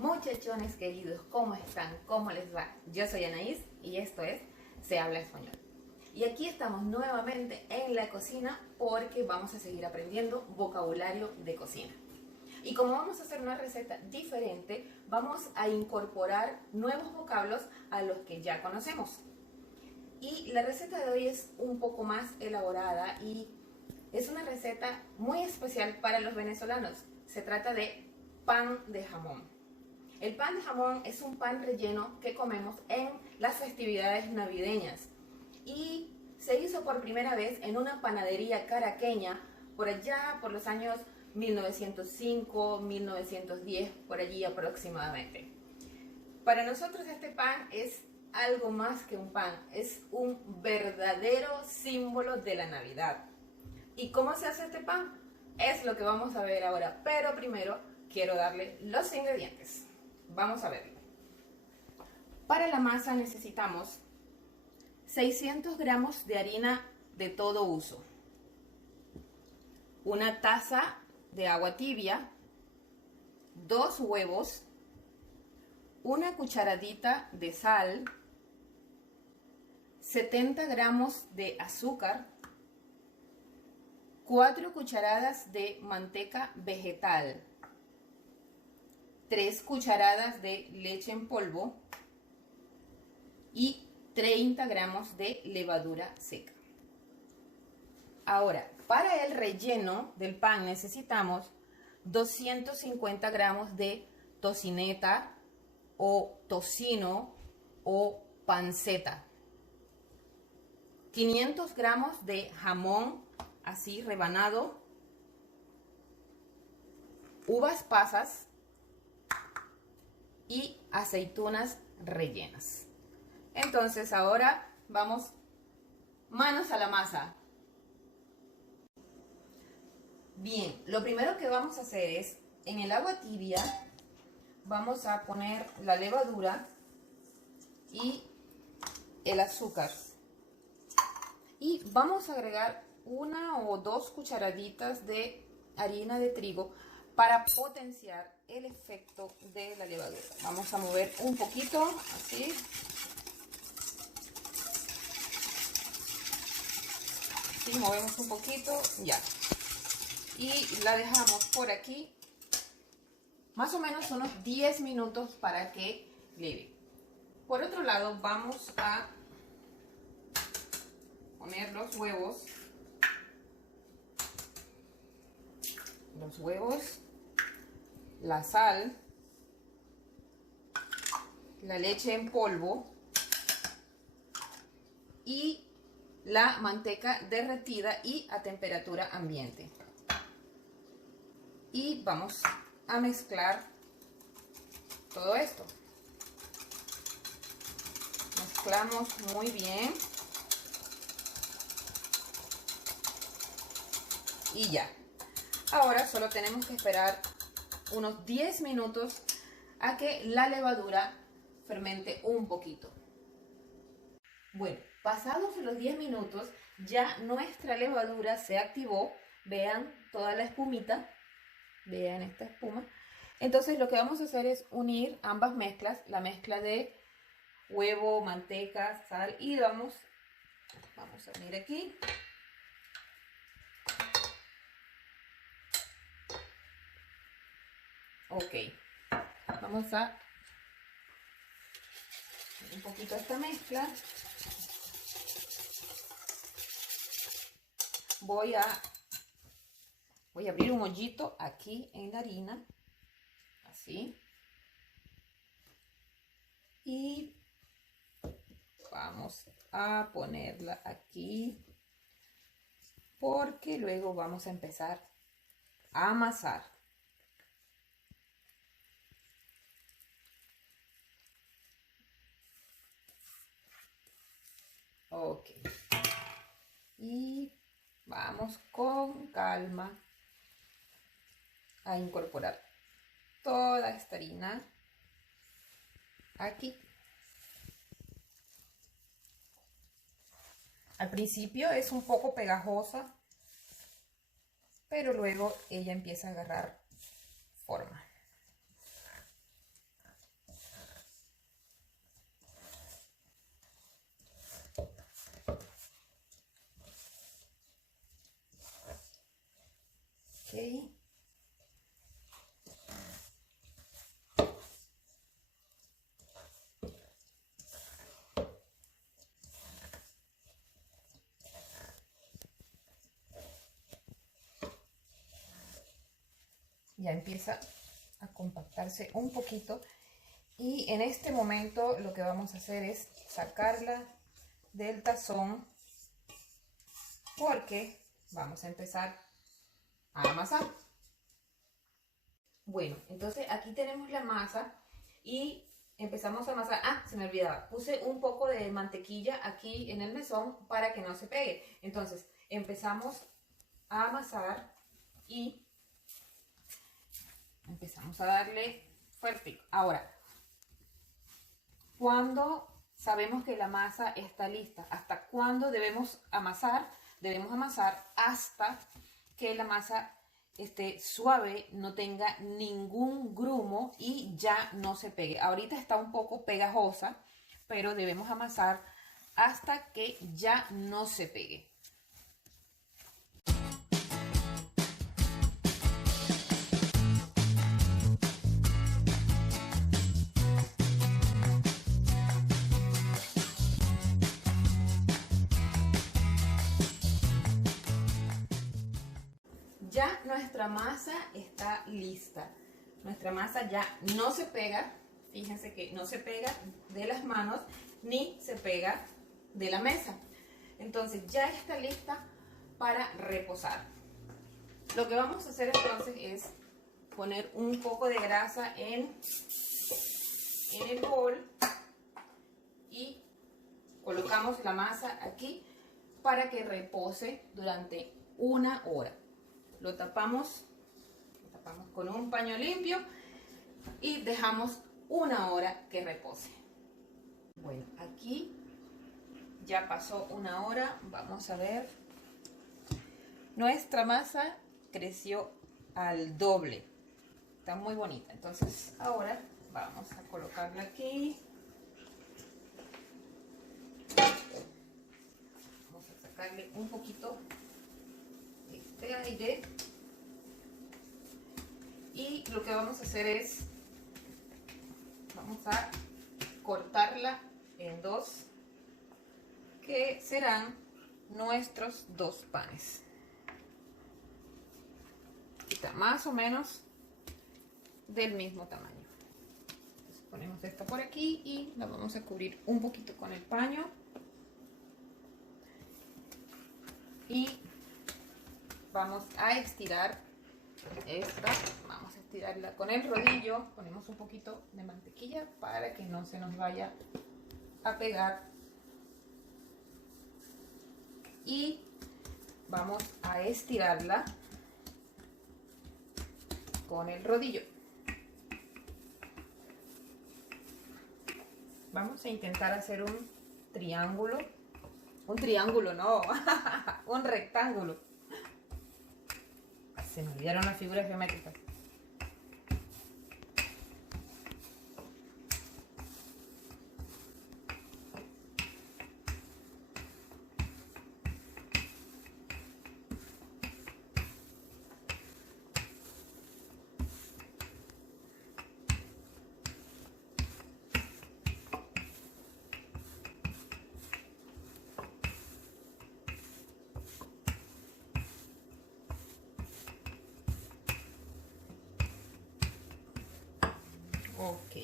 Muchachones queridos, ¿cómo están? ¿Cómo les va? Yo soy Anaís y esto es Se Habla Español. Y aquí estamos nuevamente en la cocina porque vamos a seguir aprendiendo vocabulario de cocina. Y como vamos a hacer una receta diferente, vamos a incorporar nuevos vocablos a los que ya conocemos. Y la receta de hoy es un poco más elaborada y es una receta muy especial para los venezolanos. Se trata de pan de jamón. El pan de jamón es un pan relleno que comemos en las festividades navideñas y se hizo por primera vez en una panadería caraqueña por allá por los años 1905, 1910, por allí aproximadamente. Para nosotros este pan es algo más que un pan, es un verdadero símbolo de la Navidad. ¿Y cómo se hace este pan? Es lo que vamos a ver ahora, pero primero quiero darle los ingredientes. Vamos a verlo. Para la masa necesitamos 600 gramos de harina de todo uso, una taza de agua tibia, 2 huevos, una cucharadita de sal, 70 gramos de azúcar, 4 cucharadas de manteca vegetal, 3 cucharadas de leche en polvo y 30 gramos de levadura seca. Ahora, para el relleno del pan necesitamos 250 gramos de tocineta o tocino o panceta, 500 gramos de jamón así rebanado, uvas pasas y aceitunas rellenas. Entonces ahora vamos manos a la masa. Bien, lo primero que vamos a hacer es, en el agua tibia, vamos a poner la levadura y el azúcar. Y vamos a agregar 1 o 2 cucharaditas de harina de trigo para potenciar el efecto de la levadura. Vamos a mover un poquito, así. Sí, movemos un poquito, ya. Y la dejamos por aquí más o menos unos 10 minutos para que leve. Por otro lado, vamos a poner los huevos, la sal, la leche en polvo y la manteca derretida y a temperatura ambiente. Y vamos a mezclar todo esto. Mezclamos muy bien. Y ya. Ahora solo tenemos que esperar unos 10 minutos a que la levadura fermente un poquito. Bueno, pasados los 10 minutos ya nuestra levadura se activó. Vean toda la espumita. Vean esta espuma. Entonces lo que vamos a hacer es unir ambas mezclas, la mezcla de huevo, manteca, sal, y vamos a unir aquí. Ok, vamos a un poquito esta mezcla. Voy a abrir un hoyito aquí en la harina, así. Y vamos a ponerla aquí porque luego vamos a empezar a amasar. Ok. Y vamos con calma a incorporar toda esta harina aquí. Al principio es un poco pegajosa, pero luego ella empieza a agarrar forma. Ok. Ya empieza a compactarse un poquito y en este momento lo que vamos a hacer es sacarla del tazón porque vamos a empezar a amasar. Bueno, entonces aquí tenemos la masa y empezamos a amasar. Ah, se me olvidaba, puse un poco de mantequilla aquí en el mesón para que no se pegue. Entonces empezamos a amasar y empezamos a darle fuerte. Ahora, ¿cuándo sabemos que la masa está lista? ¿Hasta cuándo debemos amasar? Debemos amasar hasta que la masa esté suave, no tenga ningún grumo y ya no se pegue. Ahorita está un poco pegajosa, pero debemos amasar hasta que ya no se pegue. Ya nuestra masa está lista. Nuestra masa ya no se pega. Fíjense que no se pega de las manos ni se pega de la mesa. Entonces ya está lista para reposar. Lo que vamos a hacer entonces es poner un poco de grasa en el bol y colocamos la masa aquí para que repose durante 1 hora. Lo tapamos con un paño limpio y dejamos 1 hora que repose. Bueno, aquí ya pasó 1 hora. Vamos a ver. Nuestra masa creció al doble. Está muy bonita. Entonces ahora vamos a colocarla aquí. Vamos a sacarle un poquito de aire. Y lo que vamos a hacer es, vamos a cortarla en 2, que serán nuestros 2 panes. Está más o menos del mismo tamaño. Entonces ponemos esta por aquí y la vamos a cubrir un poquito con el paño. Y vamos a estirar esta. Vamos a estirarla con el rodillo. Ponemos un poquito de mantequilla para que no se nos vaya a pegar. Y vamos a estirarla con el rodillo. Vamos a intentar hacer un triángulo. Un triángulo, no, un rectángulo. Se me olvidaron las figuras geométricas. Ok,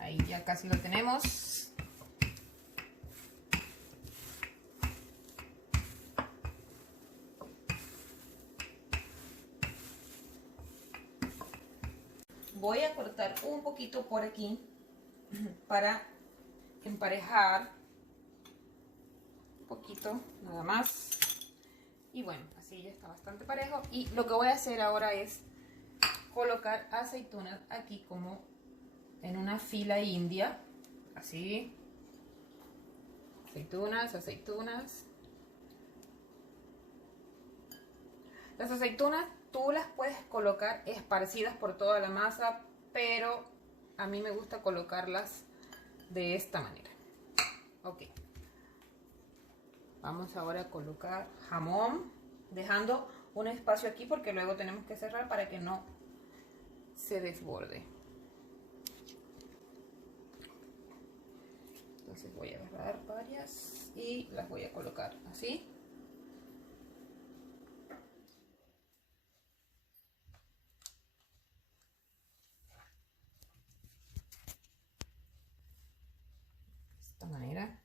ahí ya casi lo tenemos. Voy a cortar un poquito por aquí para emparejar un poquito, nada más. Y bueno, así ya está bastante parejo. Y lo que voy a hacer ahora es colocar aceitunas aquí como en una fila india, así. Aceitunas, aceitunas. Las aceitunas tú las puedes colocar esparcidas por toda la masa, pero a mí me gusta colocarlas de esta manera. Ok. Vamos ahora a colocar jamón, dejando un espacio aquí porque luego tenemos que cerrar para que no se desborde. Entonces voy a agarrar varias y las voy a colocar así. De esta manera.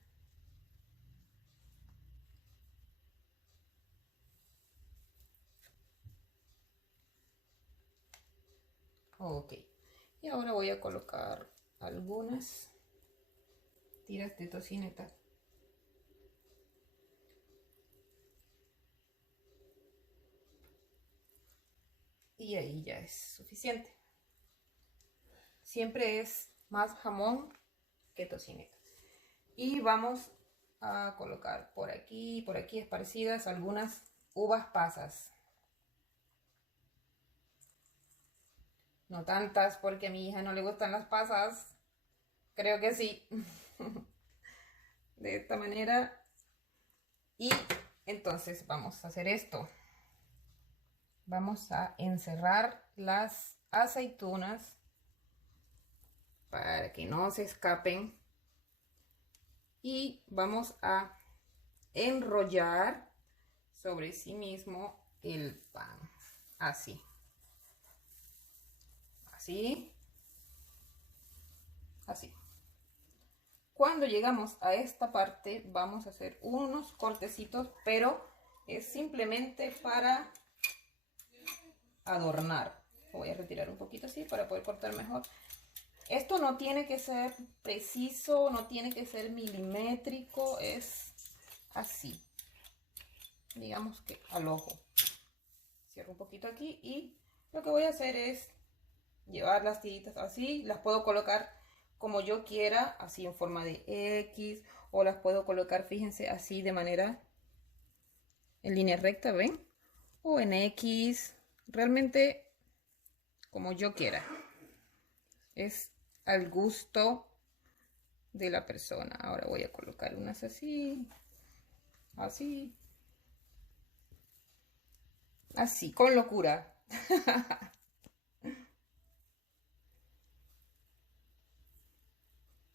Ok, y ahora voy a colocar algunas tiras de tocineta. Y ahí ya es suficiente. Siempre es más jamón que tocineta. Y vamos a colocar por aquí esparcidas algunas uvas pasas. No tantas porque a mi hija no le gustan las pasas. Creo que sí. De esta manera. Y entonces vamos a hacer esto. Vamos a encerrar las aceitunas para que no se escapen. Y vamos a enrollar sobre sí mismo el pan. Así. Así. Así. Cuando llegamos a esta parte vamos a hacer unos cortecitos, pero es simplemente para adornar. Voy a retirar un poquito así para poder cortar mejor. Esto no tiene que ser preciso, no tiene que ser milimétrico, es así. Digamos que al ojo. Cierro un poquito aquí y lo que voy a hacer es llevar las tiritas así. Las puedo colocar como yo quiera, así en forma de X, o las puedo colocar, fíjense, así de manera en línea recta, ¿ven? O en X, realmente como yo quiera. Es al gusto de la persona. Ahora voy a colocar unas así, así, así, con locura.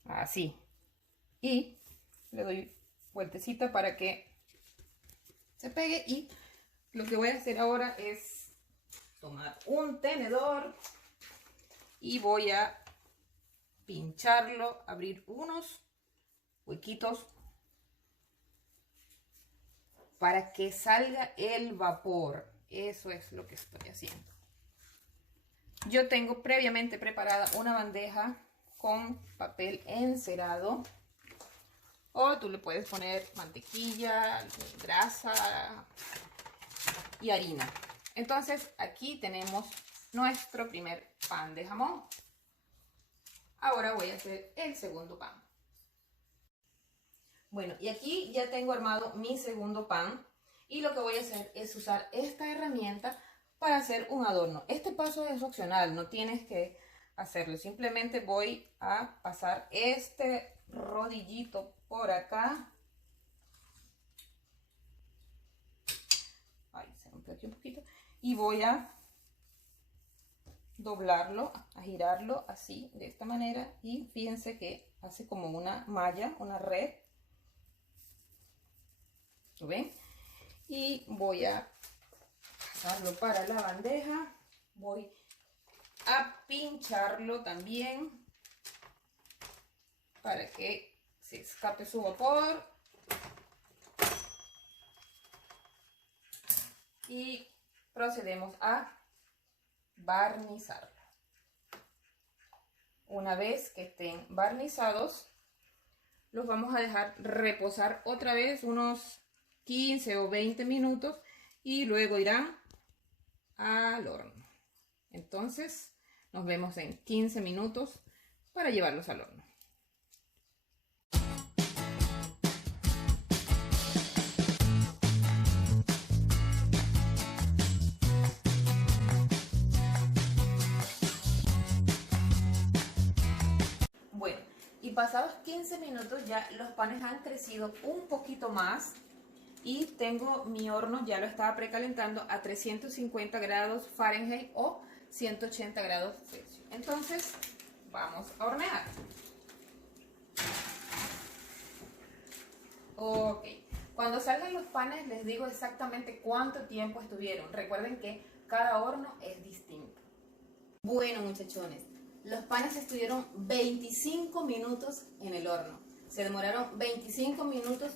Así. Y le doy vueltecita para que se pegue. Y lo que voy a hacer ahora es tomar un tenedor y voy a pincharlo, abrir unos huequitos para que salga el vapor. Eso es lo que estoy haciendo. Yo tengo previamente preparada una bandeja con papel encerado, o tú le puedes poner mantequilla, grasa y harina. Entonces aquí tenemos nuestro primer pan de jamón. Ahora voy a hacer el segundo pan. Bueno, y aquí ya tengo armado mi segundo pan, y lo que voy a hacer es usar esta herramienta para hacer un adorno. Este paso es opcional, no tienes que hacerlo, simplemente voy a pasar este rodillito por acá. Ay, se rompió aquí un poquito. Y voy a doblarlo, a girarlo así, de esta manera, y fíjense que hace como una malla, una red. ¿Lo ven? Y voy a pasarlo para la bandeja. Voy a pincharlo también para que se escape su vapor. Y procedemos a barnizarlo. Una vez que estén barnizados, los vamos a dejar reposar otra vez unos 15 o 20 minutos y luego irán al horno. Entonces nos vemos en 15 minutos para llevarlos al horno. Bueno, y pasados 15 minutos ya los panes han crecido un poquito más y tengo mi horno, ya lo estaba precalentando a 350 grados Fahrenheit o 180 grados Celsius. Entonces vamos a hornear. Ok, cuando salgan los panes les digo exactamente cuánto tiempo estuvieron. Recuerden que cada horno es distinto. Bueno, muchachones, los panes estuvieron 25 minutos en el horno. Se demoraron 25 minutos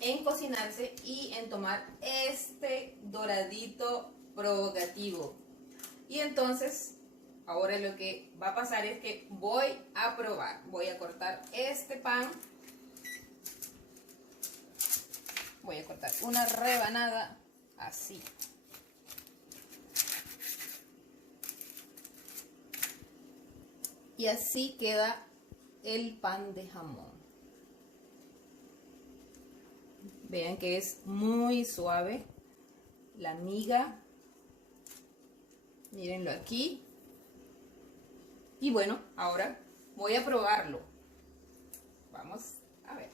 en cocinarse y en tomar este doradito provocativo. Y entonces, ahora lo que va a pasar es que voy a probar. Voy a cortar este pan. Voy a cortar una rebanada así. Y así queda el pan de jamón. Vean que es muy suave la miga. Mírenlo aquí. Y bueno, ahora voy a probarlo. Vamos a ver.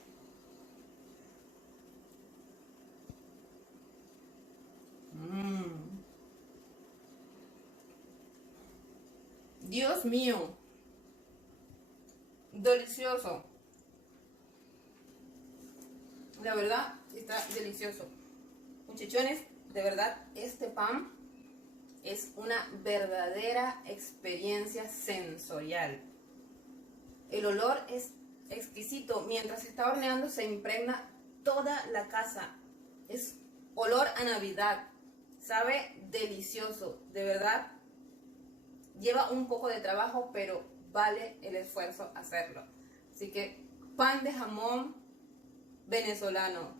Dios mío. Delicioso. La verdad está delicioso. Muchachones, de verdad este pan es una verdadera experiencia sensorial. El olor es exquisito. Mientras se está horneando se impregna toda la casa. Es olor a Navidad. Sabe delicioso. De verdad lleva un poco de trabajo, pero vale el esfuerzo hacerlo. Así que pan de jamón venezolano,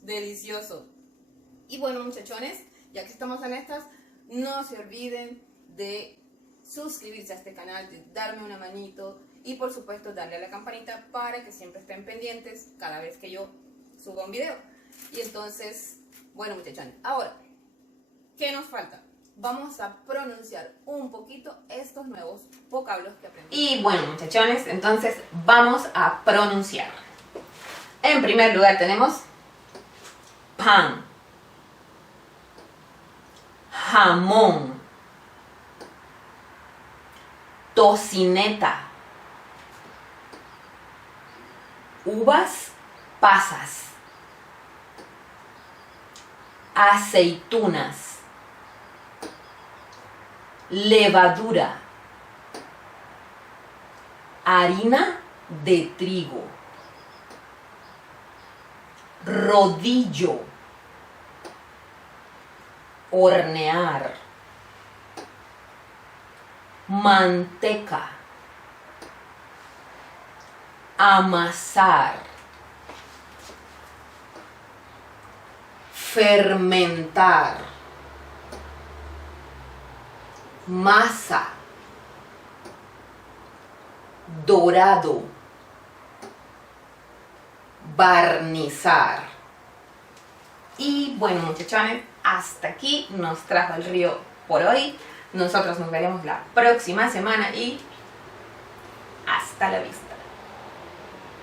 delicioso. Y bueno, muchachones, ya que estamos en estas, no se olviden de suscribirse a este canal, de darme una manito y por supuesto darle a la campanita para que siempre estén pendientes cada vez que yo suba un video. Y entonces, bueno, muchachones, ahora, ¿qué nos falta? Vamos a pronunciar un poquito estos nuevos vocablos que aprendimos. Y bueno, muchachones, entonces vamos a pronunciar. En primer lugar tenemos pan, jamón, tocineta, uvas pasas, aceitunas, levadura, harina de trigo, rodillo, hornear, manteca, amasar, fermentar, masa, dorado, barnizar. Y bueno, muchachones, hasta aquí nos trajo el río por hoy. Nosotros nos veremos la próxima semana y hasta la vista.